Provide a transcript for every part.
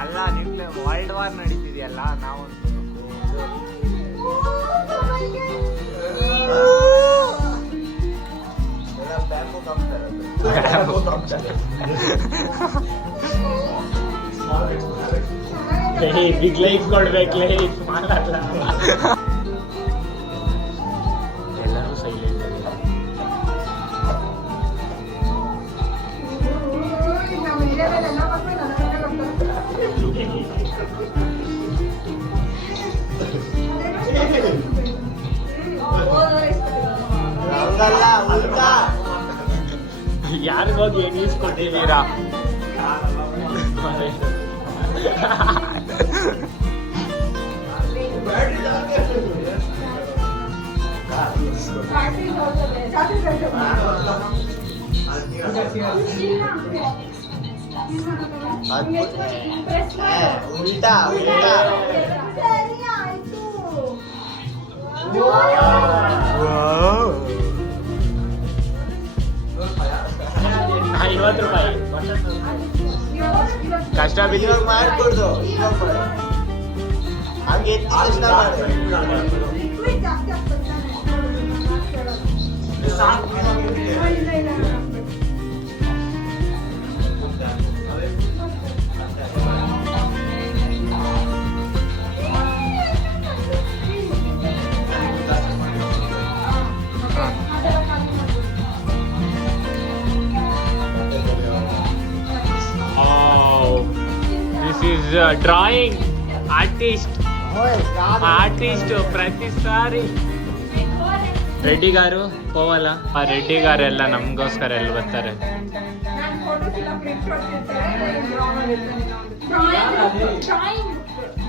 ಅಲ್ಲ ನಿಮ್ಗೆ world war ನಡೀತಿದೆಯಲ್ಲ ನಾವು ಬಿಗ್ ಲೈಫ್ ಕೊಡ್ಬೇಕು ಲೈಫ್ ಮಾಡಲ್ಲ. ಎಲ್ಲರೂ ಸೈಲೆಂಟ್ ಯಾರಿಗೋಗಿ ನ್ಯೂಸ್ ಕೊಟ್ಟಿದ್ದೀರಾ? ಉಲ್ಟಾ ಉಲ್ಟಾ 50 ರೂಪಾಯಿ ಕಷ್ಟ ಬಿದ್ದು ಮಾಡ್ಕೊಡ್ದು ಹಂಗೆ డ్రాయింగ్ ఆర్టిస్ట్ ప్రతిసారి రెడ్డి గారు పోవాలా? ఆ రెడ్డి గారు ಎಲ್ಲ ನಮಗೋಸ್ಕರ ಎಲ್ಲಿ ಬರ್ತಾರೆ?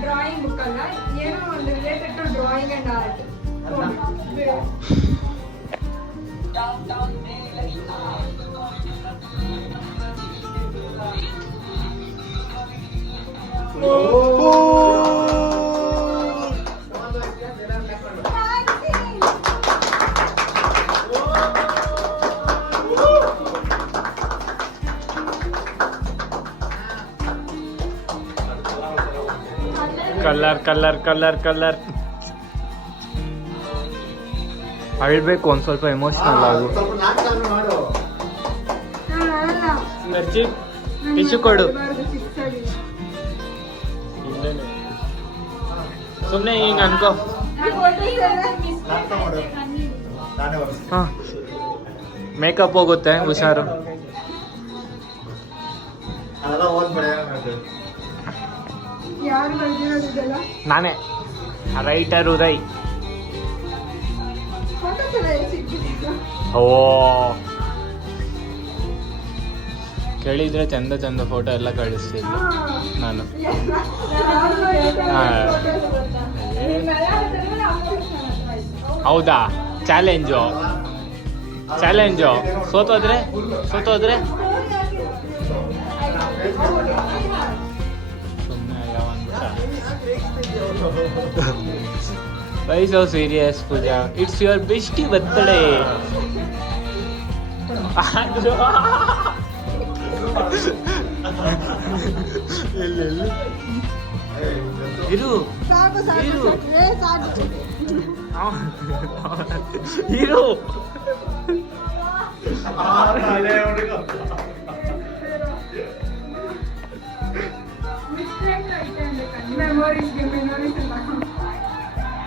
ಡ್ರಾಯಿಂಗ್ ಬುಕ್ ಅಲ್ಲ, ಏನೋ ಒಂದು related to drawing and art. Colour colour colour colour ಅಳ್ಬೇಕು, ಒಂದ್ ಸ್ವಲ್ಪ ಎಮೋಷನಲ್ ಆಗು. ಟಿಶ್ಯೂ ಕೊಡು. ಸುಮ್ನೆ ಹಿಂಗ ಅನ್ಕೋ. ಮೇಕಪ್ ಹೋಗುತ್ತೆ, ಹುಷಾರು. ನಾನೇ ರೈಟರ್ ಉದಯ್. ಓ ಕೇಳಿದ್ರೆ ಚಂದ ಚಂದ ಫೋಟೋ ಎಲ್ಲ ಕಳಿಸ್ತಿದ್ದೆ ನಾನು. ಹೌದಾ? ಚಾಲೆಂಜು ಸೋತೋದ್ರೆ ಸುಮ್ಮನೆ Why so serious, Pooja? It's your bestie birthday. ಇರು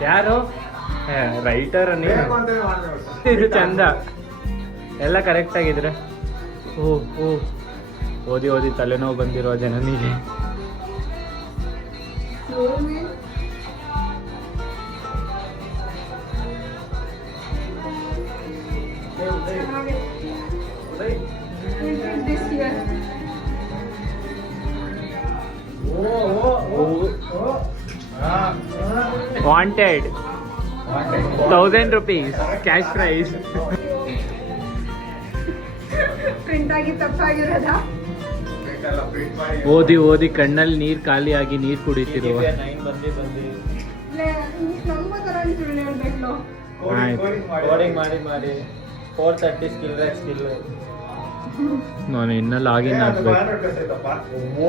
ಯಾರು ರೈಟರ್ ನೀನು? ಇದು ಚಂದ, ಎಲ್ಲ ಕರೆಕ್ಟ್ ಆಗಿದ್ರೆ. ಓದಿ ತಲೆನೋವು ಬಂದಿರೋ ಜನನಿಗೆ. Wanted 1000 rupees cash prize. Print ಆಗಿ ತಪ್ಪಾಗಿರೋದಾ? ಓದಿ ಕಣ್ಣಲ್ಲಿ ನೀರ್ ಖಾಲಿಯಾಗಿ ನೀರ್ ಕುಡಿತಿರುವ. ಕೋಡಿಂಗ್ ಮಾಡಿ 430 ಸ್ಕಿಲ್ ನಾನು ಇನ್ನ ಲಾಗಿನ್ ಆಗ್ಬೇಕು. ಓ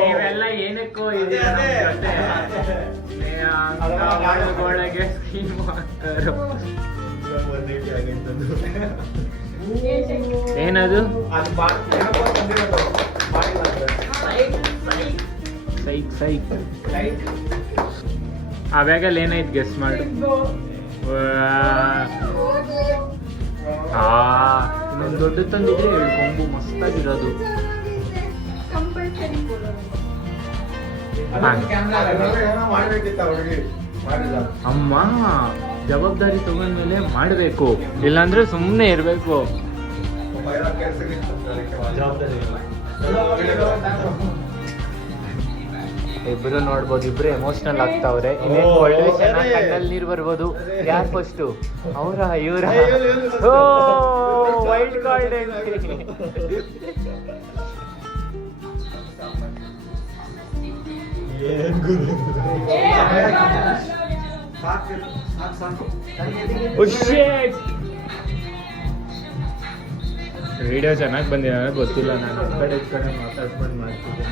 ನೀವೆಲ್ಲ ಏನಕ್ಕೋ ಇದೀರ ನಮ್ ಜೊತೆ? ಒಳಗೆ ಸ್ಕೀಮ್ ಹಾಕ್ತಾರೋ ಏನದು? ಸೈಕ್ ಸೈಕ್. ಆ ಬ್ಯಾಗಲ್ಲಿ ಏನೈತ್ ಗೆಸ್ ಮಾಡು. ಇನ್ನೊಂದು ದೊಡ್ಡ ತಂದಿದ್ರೆ ಕೊಂಬು ಮಸ್ತಾಗಿರೋದು. ಕಂಪಲ್ಸರಿ ಅಮ್ಮ ಜವಾಬ್ದಾರಿ ತಗೊಂಡ್ಮೇಲೆ ಮಾಡಬೇಕು, ಇಲ್ಲಾಂದ್ರೆ ಸುಮ್ಮನೆ ಇರಬೇಕು. ಇಬ್ರು ನೋಡ್ಬೋದು, ಇಬ್ರು ಎಮೋಷನಲ್ ಆಗ್ತಾವ್ರೆ. ಇನ್ನೇನು ಒಳ್ಳೆ ವಿಷಯ, ಕಣ್ಣಲ್ಲಿ ನೀರು ಬರ್ಬೋದು. ಯಾರು ಫಸ್ಟು, ಅವರ ಇವರ? ಓ ವೈಲ್ಡ್ ಕಾರ್ಡ್ ಎಂಟ್ರಿ. ವಿಡಿಯೋ ಚೆನ್ನಾಗಿ ಬಂದಿದೆ ಗೊತ್ತಿಲ್ಲ, ನಾನು ಈ ಕಡೆ ಮಾತಾಡ್ಕೊಂಡು ಮಾಡ್ತಿದ್ದೆ.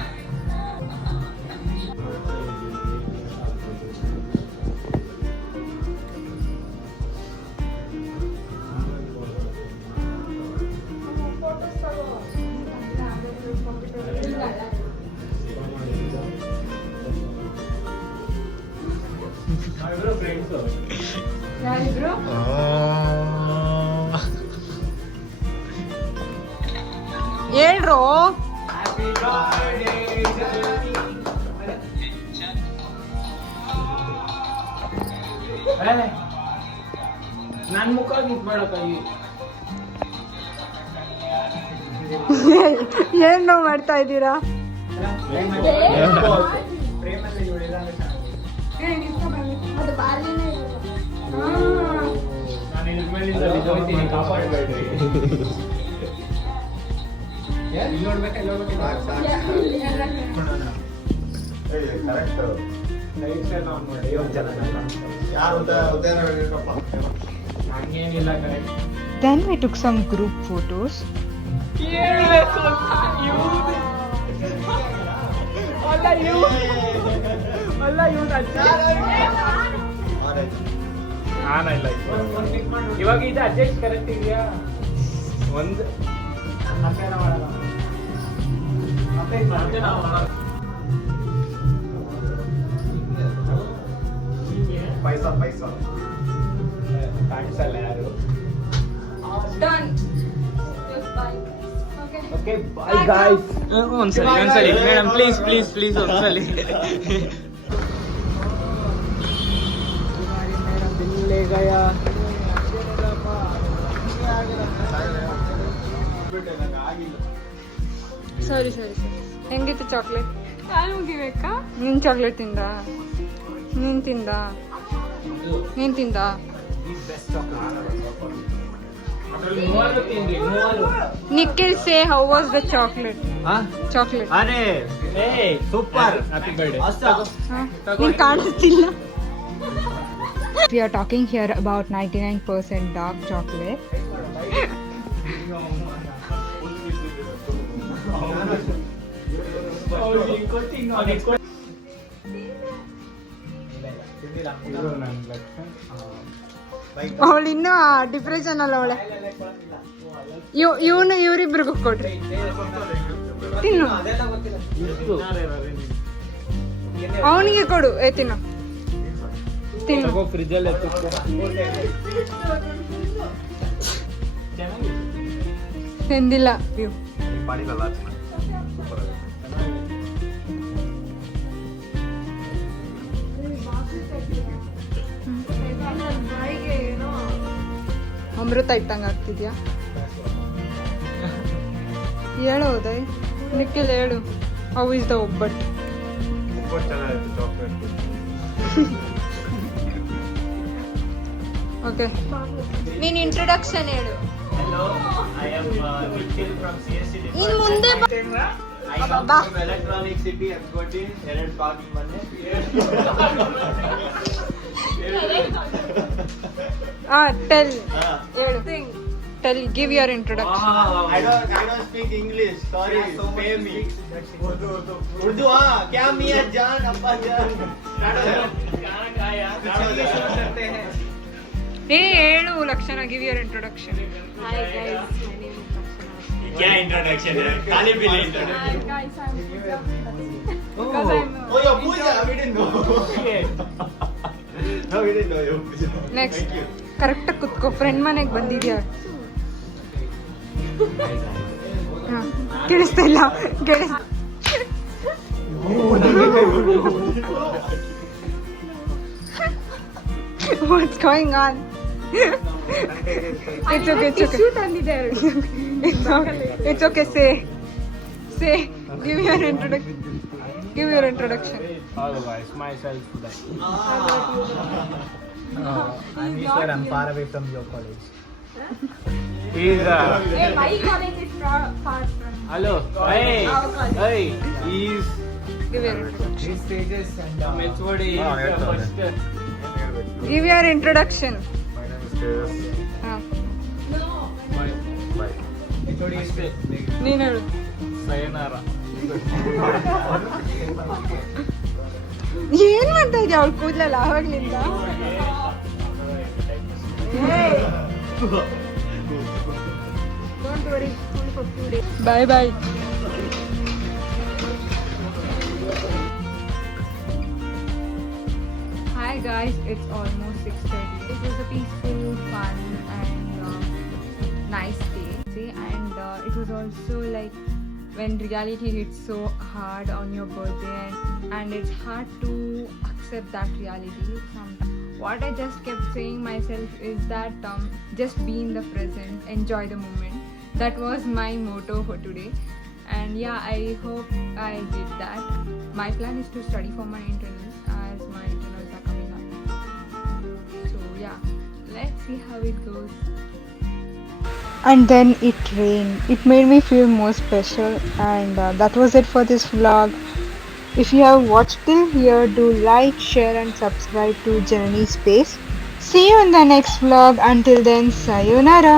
ಯಾರಿಬ್ರು? ಹೇಳ್ರು. ನನ್ ಮುಖ ಮಾಡಕ ಏನ್ ನೋವು ಮಾಡ್ತಾ ಇದ್ದೀರಾ? Then we took some group photos. ಇವಾಗ ಇದು ಅಡ್ಜಸ್ಟ್ ಕರೆಕ್ಟ್ ಇದೆಯಾ? ಒಂದು ಪೈಸಾ ಕಾಣಿಸಲ್ಲ ಯಾರು. Done. Okay, bye guys. ಒಂದ್ಸಲಿ ಮೇಡಮ್ ಪ್ಲೀಸ್ ಪ್ಲೀಸ್ ಪ್ಲೀಸ್ ಒಂದ್ಸಲಿ. ಸರಿ ಸರಿ ಸರಿ. ಹೆಂಗಿತ್ತು ಚಾಕ್ಲೇಟ್? ನಾನು ಮುಗಿಬೇಕಾ? ನೀನ್ ಚಾಕ್ಲೇಟ್ ತಿಂದ? ನೀನ್ ತಿಂದ? ನೀನ್ ತಿಂದ? Nikhil, say how was the chocolate? Chocolate. ಅರೆ ಸೂಪರ್, ಹ್ಯಾಪಿ ಬರ್ಡೇ. ನೀನ್ ಕಾಣಿಸ್ತಿಲ್ಲ. We are talking here about 99% dark chocolate. ಅವಳು ಇನ್ನೂ ಡಿಪ್ರೆಷನ್ ಅಲ್ಲ ಅವಳೆ. ಇವರಿಬ್ರಿಗೂ ಕೊಡ್ರಿ, ತಿನ್ನು. ಅವನಿಗೆ ಕೊಡು, ತಿನ್ನು ತಿನ್ನು. ಫ್ರಿಜ್ ಅಲ್ಲಿ ತಿಂದಿಲ್ಲ. ಅಮೃತ ಇಟ್ಟಂಗೆ ಆಗ್ತಿದ್ಯಾ? ಹೇಳು ಉದಯ್, ನಿಖಿಲ್ ಹೇಳು, ಹೌ ಇಸ್ ದ ಒಬ್ಬಟ್ಟು? ಓಕೆ, ನೀನ್ ಇಂಟ್ರೊಡಕ್ಷನ್ ಹೇಳು. ಇನ್ ಮುಂದೆ ಎಲೆಕ್ಟ್ರಾನಿಕ್ ಸಿಟಿ ಅನ್ಕೋಟಿ 2 ಪಾರ್ಕಿಂಗ್ ಮನೆ. ಟೆಲ್ ಹೇಳು. give your introduction. I don't speak English. Sorry. Pay me. Urdu क्या मियाँ जान अब्बा जान. चलिए शुरू करते हैं. Hey, ಹೇಳು ಲಕ್ಷಣ, give your introduction. Hi guys, my name is Lakshana. क्या introduction है? खाली पीली introduction. Hi guys, I'm Pooja. Because I'm Oh, your Pooja. We didn't know. No, we didn't know your Pooja. next. Thank you. Correct ಕುತ್ಕೋ, friend ಮನೆಗೆ ಬಂದಿದ್ಯಾ? ಹಾ, ಕೇಳಿಸ್ತಾ ಇಲ್ಲ, What's going on? It's okay. Tissue ತಂದಿದ್ದಾರೆ. It's okay. Say. Give your introduction. Hello guys, myself Uday. I'm Ishwar, I'm far away from your college. He's Hey, my college is far from. hello. Hey, Our college. hey. He's Give your introduction. stages and HOD is first. Give your introduction. My name is Chris. ಹಾ, No. Bye. HOD is ನೀನ್ ಹೇಳು. Sayonara. ಏನ್ ಮಾಡ್ತಾ ಇದ್ಯಾ ಅವಳು ಕೂದಲಲ್ಲ ಆವಾಗ್ಲಿಂದ? Don't worry, only for 2 days. Bye. Hi guys, it's almost 6:30. It was a peaceful, fun and nice day. And it was also like when reality hits so hard on your birthday and it's hard to accept that reality sometimes. What I just kept saying myself is that just be in the present, enjoy the moment. That was my motto for today. And yeah, I hope I did that. My plan is to study for my internals as my internals are coming up. So yeah, let's see how it goes. And then it rained. It made me feel more special, and that was it for this vlog. If you have watched till here, do like, share and subscribe to Journey Space. See you in the next vlog. Until then, sayonara.